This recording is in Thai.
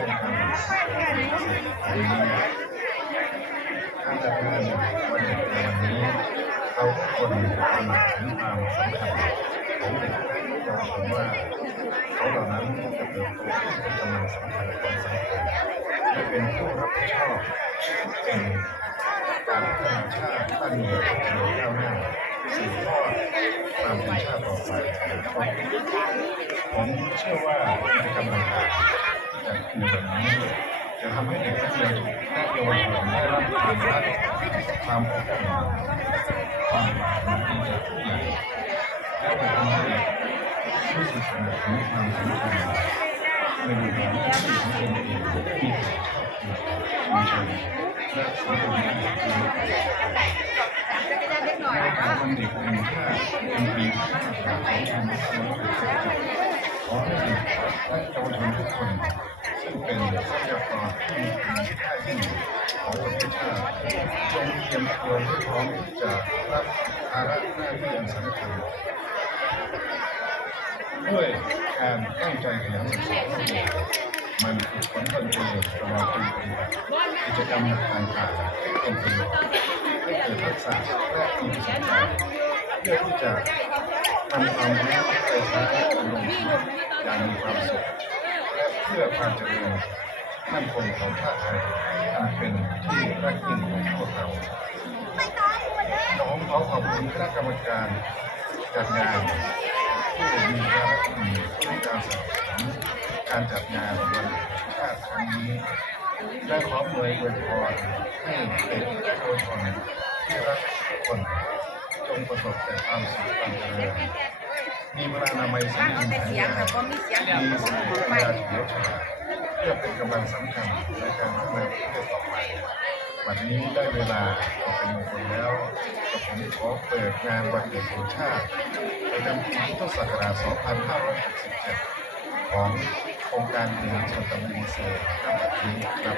เป็นคำนี้ถ้าจะเป็นวันเด็กในวันนี้เราคนตระหนักถึงความสำคัญของเด็กและเยาวชนว่าเขาเหล่านั้นจะเติบโตเป็นกำลังสำคัญของสังคมและเป็นผู้รับผิดชอบเป็นการพัฒนาชาติบ้านเมืองให้เราหน้าสืบทอดความเป็นชาติต่อไปผมเชื่อว่าในกำลังกา รที่จะคือวันนี้จะทำให้เด็กนักเรียนและเยาวชนได้รับความรักความอบอุ่นความหวังดีจากผู้ใหญ่และจะทำให้เด็กรู้สึกตระหนักถึงความสำคัญในบทบาทหน้าที่ของตนเองที่ชอบอยู่ชุมชนและสังคมที่ดีในการทำเด็กเป็นค่าเป็นปีที่สำคัญของชุมชนขอให้เด็กและเยาวชนทุกคน ซึ่ง เป็นทรัพยากรที่มีคุณค่ายิ่งของประเทศชาติจงเตรียมตัวให้พร้อมที่จะรับภาระหน้าที่อันสำคัญด้วยการตั้งใจขยันศึกษามันคือผลตนเองตลอดจนปฏิบัติกิจกรรมต่างๆให้เป็นประโยชน์ให้เกิดทักษะและมีประสบการณ์เพื่อที่จะนำความรู้ไปใช้ดำรงชีวิตอย่างมีความสุข เพื่อความเจริญมั่นคงของชาติไทยอันเป็นที่รักยิ่งของพวกเราน้องขอขอบคุณคณะกรรมการจัดงานผู้มีภารกิจในการสนับสนุนการจัดงานวันชาติครั้งนี้และขออวยอวยพรให้เด็กและเยาวชนที่รักทุกคนจงประสบแต่ความสุขความเจริญ มีเวลานามัยสมบูรณ์แข็งแรงมีสติปัญญาเฉลียวเพื่อเป็นกำลังสำคัญในการพัฒนาประเทศต่อไปวันนี้ได้เวลาเป็นมงคลแล้วกับผมขอเปิดงานวันเด็กแห่งชาติประจำปีพุทธศักราช 2567 ขององค์การบริหารส่วนตำบลดีเซลณบัดนี้ครับ